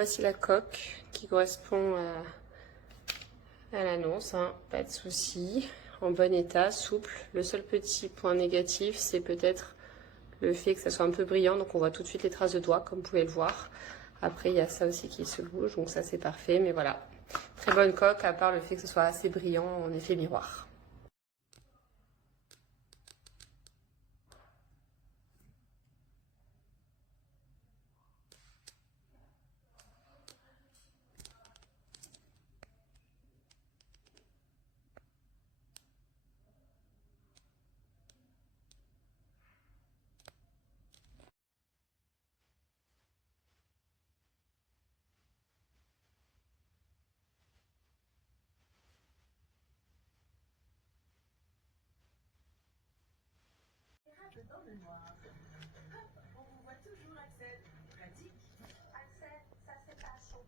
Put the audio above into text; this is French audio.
Voici la coque qui correspond à l'annonce, hein. Pas de souci, en bon état, souple. Le seul petit point négatif, c'est peut-être le fait que ça soit un peu brillant, donc on voit tout de suite les traces de doigts, comme vous pouvez le voir. Après, il y a ça aussi qui se bouge, donc ça c'est parfait, mais voilà. Très bonne coque, à part le fait que ce soit assez brillant en effet miroir. Dedans le noir. Hop, on vous voit toujours, Axel. Pratique. Axel, ça c'est pas chaud.